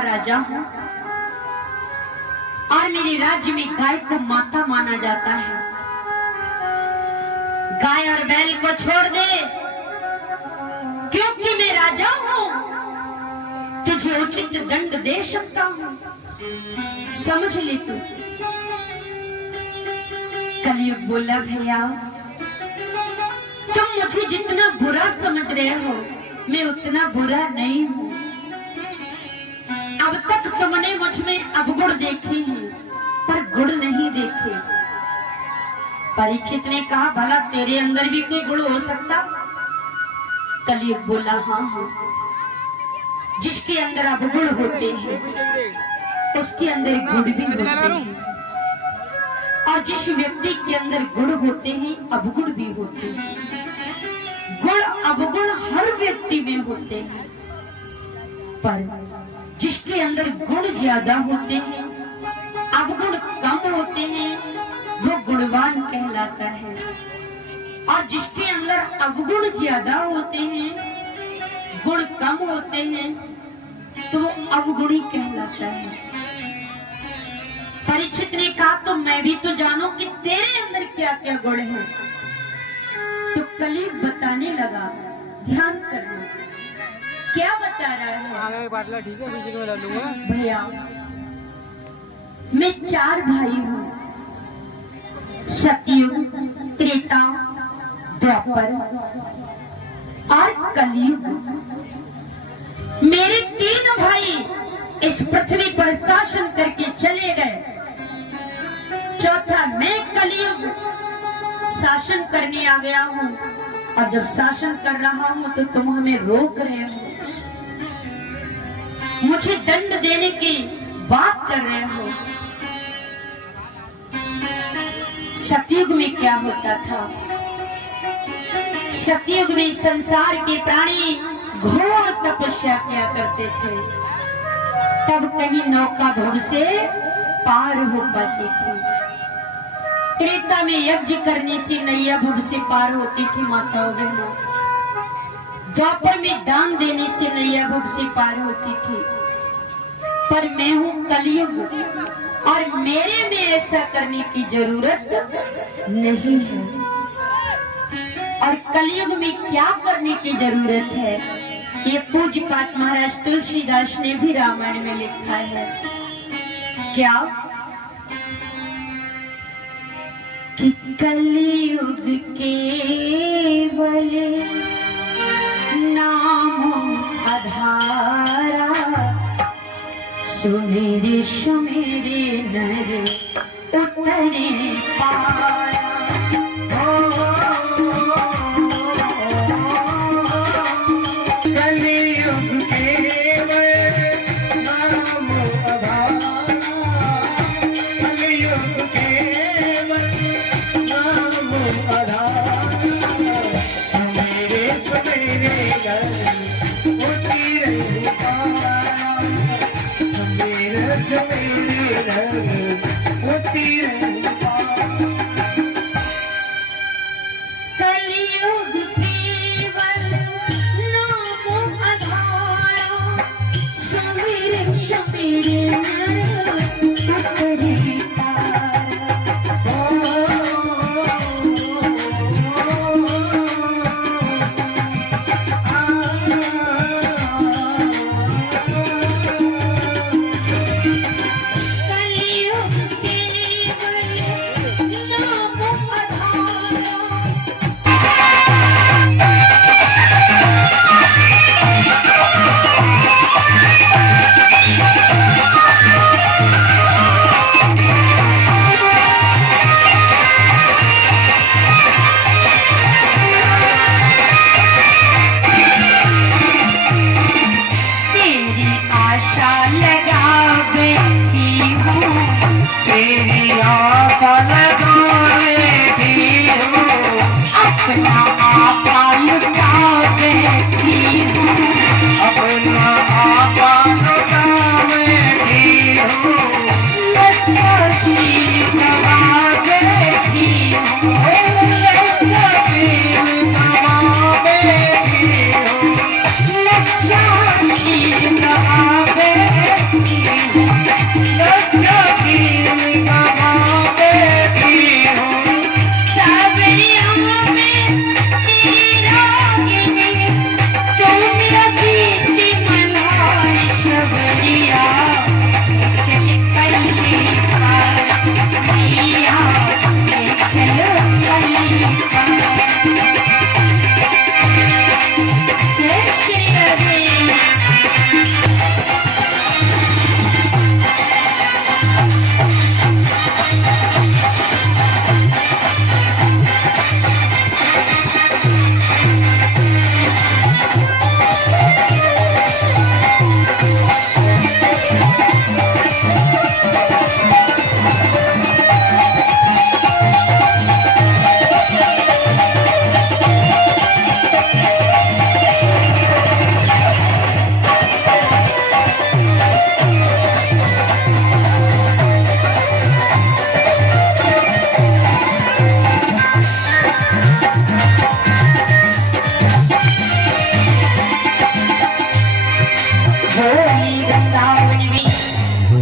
राजा हूँ और मेरे राज्य में गाय को माता माना जाता है। गाय और बैल को छोड़ दे, क्योंकि मैं राजा हूँ, तुझे उचित दंड दे सकता हूँ, समझ ले तू। कलयुग बोला भैया तुम मुझे जितना बुरा समझ रहे हो मैं उतना बुरा नहीं हूँ। अब तक तुमने मुझ में अवगुण देखे हैं पर गुण नहीं देखे। परीक्षित ने कहा भला तेरे अंदर भी कोई गुण हो सकता? कलयुग बोला हाँ हाँ, जिसके अंदर अवगुण होते हैं उसके अंदर गुण भी होते हैं, और जिस व्यक्ति के अंदर गुण होते हैं अवगुण भी होते हैं। गुण अवगुण हर व्यक्ति में होते हैं, पर जिसके अंदर गुण ज्यादा होते हैं अवगुण कम होते हैं वो गुणवान कहलाता है, और जिसके अंदर अवगुण ज्यादा होते हैं गुण कम होते हैं तो वो अवगुणी कहलाता है। परीक्षित ने कहा तो मैं भी तो जानूं कि तेरे अंदर क्या क्या गुण है। तो कलयुग बताने लगा, ध्यान करना क्या बता रहा है। बाटला ठीक है, बीच में ला लूंगा। भैया मैं 4 भाई हूँ, सतयुग, त्रेता, द्वापर और कलयुग। मेरे 3 भाई इस पृथ्वी पर शासन करके चले गए, चौथा मैं कलयुग शासन करने आ गया हूँ, और जब शासन कर रहा हूँ तो तुम हमें रोक रहे हो, मुझे दंड देने की बात कर रहे हो। सतयुग में क्या होता था? सतयुग में संसार के प्राणी घोर तपस्या किया करते थे, तब कहीं नौका भव से पार हो पाती थी। त्रेता में यज्ञ करने से नैया भव से पार होती थी माताओं बहनों। द्वापर में दान देने से नैया भव से पार होती थी। पर मैं हूं कलयुग और मेरे में ऐसा करने की जरूरत नहीं है। और कलयुग में क्या करने की जरूरत है, ये पूज्य पाठ महाराज तुलसीदास ने भी रामायण में लिखा है। क्या कि कलयुग केवल नाम आधारा, सुमेरे सुमेरे नर उतरे पारा। कलयुग केवल नाम आधारा, कलयुग केवल नाम आधारा, सुमेरे सुमेरे नर उतरे पारा, कलयुग केवल नाम आधारा, सुमेरे सुमेरे नर उतरे पारा।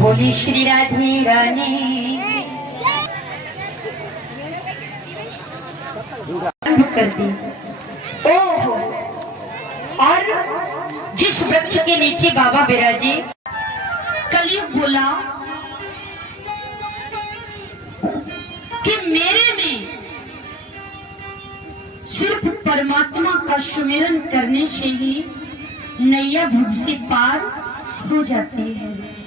बोली श्री राधे रानी कर दी। ओहो, और जिस वृक्ष के नीचे बाबा बिराजे, कलयुग बोला कि मेरे में सिर्फ परमात्मा का सुमिरन करने से ही नैया भव से पार हो जाती है।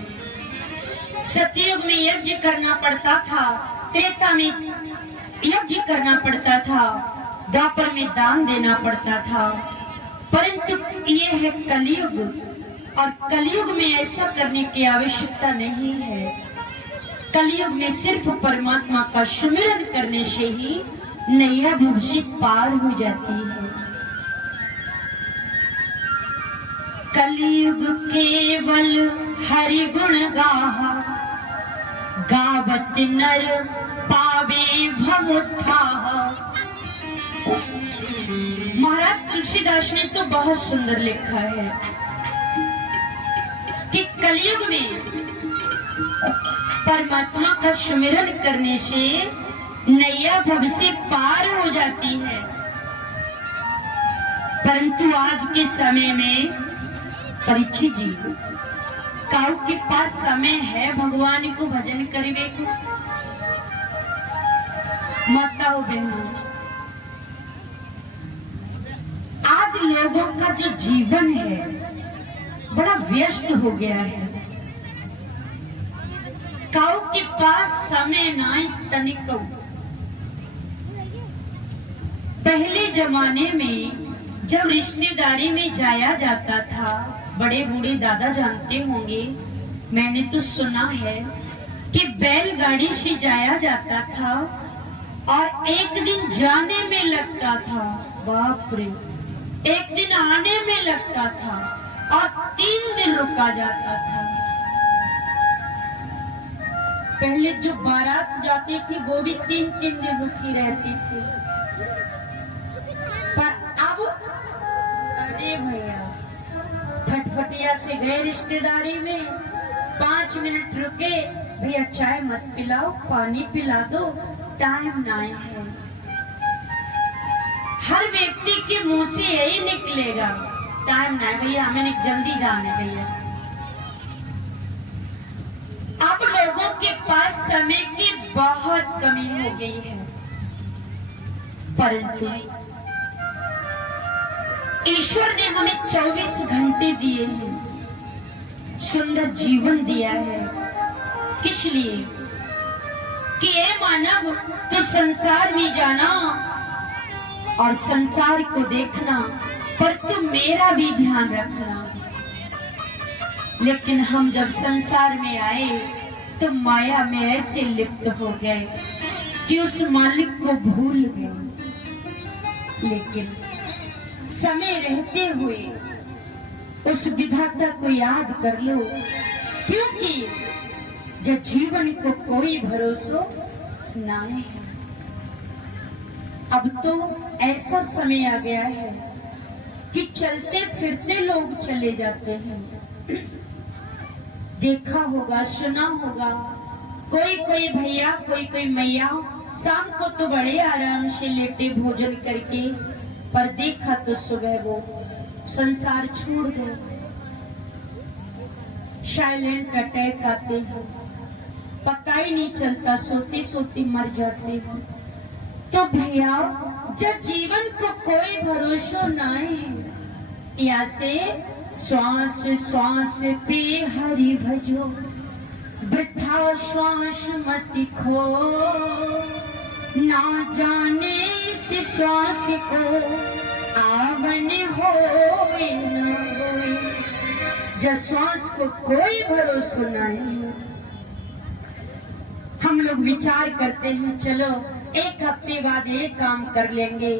सतयुग में यज्ञ करना पड़ता था, त्रेता में यज्ञ करना पड़ता था, द्वापर में दान देना पड़ता था, परंतु ये है कलयुग, और कलयुग में ऐसा करने की आवश्यकता नहीं है। कलयुग में सिर्फ परमात्मा का सुमिरन करने से ही नैया भव से पार हो जाती है। कलयुग केवल हरि गुण गाहा, गावत नर पावे भवोत्थाह। महाराज तुलसीदास ने तो बहुत सुंदर लिखा है कि कलयुग में परमात्मा का सुमिरन करने से नैया भव से पार हो जाती है। परंतु आज के समय में परीक्षित जी, काऊ के पास समय है भगवान को भजन करने को? माताओं बहनों, आज लोगों का जो जीवन है बड़ा व्यस्त हो गया है। काऊ के पास समय नाई तनिक। पहले जमाने में जब रिश्तेदारी में जाया जाता था, बड़े बूढ़े दादा जानते होंगे, मैंने तो सुना है कि बैलगाड़ी से जाया जाता था और एक दिन जाने में लगता था, बाप रे, एक दिन आने में लगता था और 3 दिन रुका जाता था। पहले जो बारात जाती थी वो भी 3-3 दिन रुकी रहती थी, पर अब अरे भैया, फटफटिया से गए रिश्तेदारी में, 5 मिनट रुके, भैया चाय मत पिलाओ, पानी पिला दो, टाइम ना है। हर व्यक्ति के मुंह से यही निकलेगा, टाइम ना है भैया, हमें जल्दी जाना है भैया। अब लोगों के पास समय की बहुत कमी हो गई है, परंतु ईश्वर ने हमें 24 घंटे दिए हैं, सुंदर जीवन दिया है। किस लिए? कि ये मानव तो संसार में जाना और संसार को देखना, पर तू मेरा भी ध्यान रखना। लेकिन हम जब संसार में आए तो माया में ऐसे लिप्त हो गए कि उस मालिक को भूल गए। लेकिन समय रहते हुए उस विधाता को याद कर लो, क्योंकि जब जीवन को कोई भरोसा ना है। अब तो ऐसा समय आ गया है कि चलते फिरते लोग चले जाते हैं। देखा होगा, सुना होगा, कोई भैया, कोई मैया शाम को तो बड़े आराम से लेटे भोजन करके, पर देखा तो सुबह वो संसार छोड़ गए। साइलेंट अटैक आते हैं, पता ही नहीं चलता, सोते सोते मर जाते हैं। तो भैया, जब जीवन को कोई भरोसा ना है, या से श्वास श्वास पे हरि भजो, वृथा श्वास मत खो, ना जाने से श्वास को आवन होए न होए। जब श्वास को कोई भरोसा नहीं, हम लोग विचार करते हैं चलो 1 हफ्ते बाद ये काम कर लेंगे,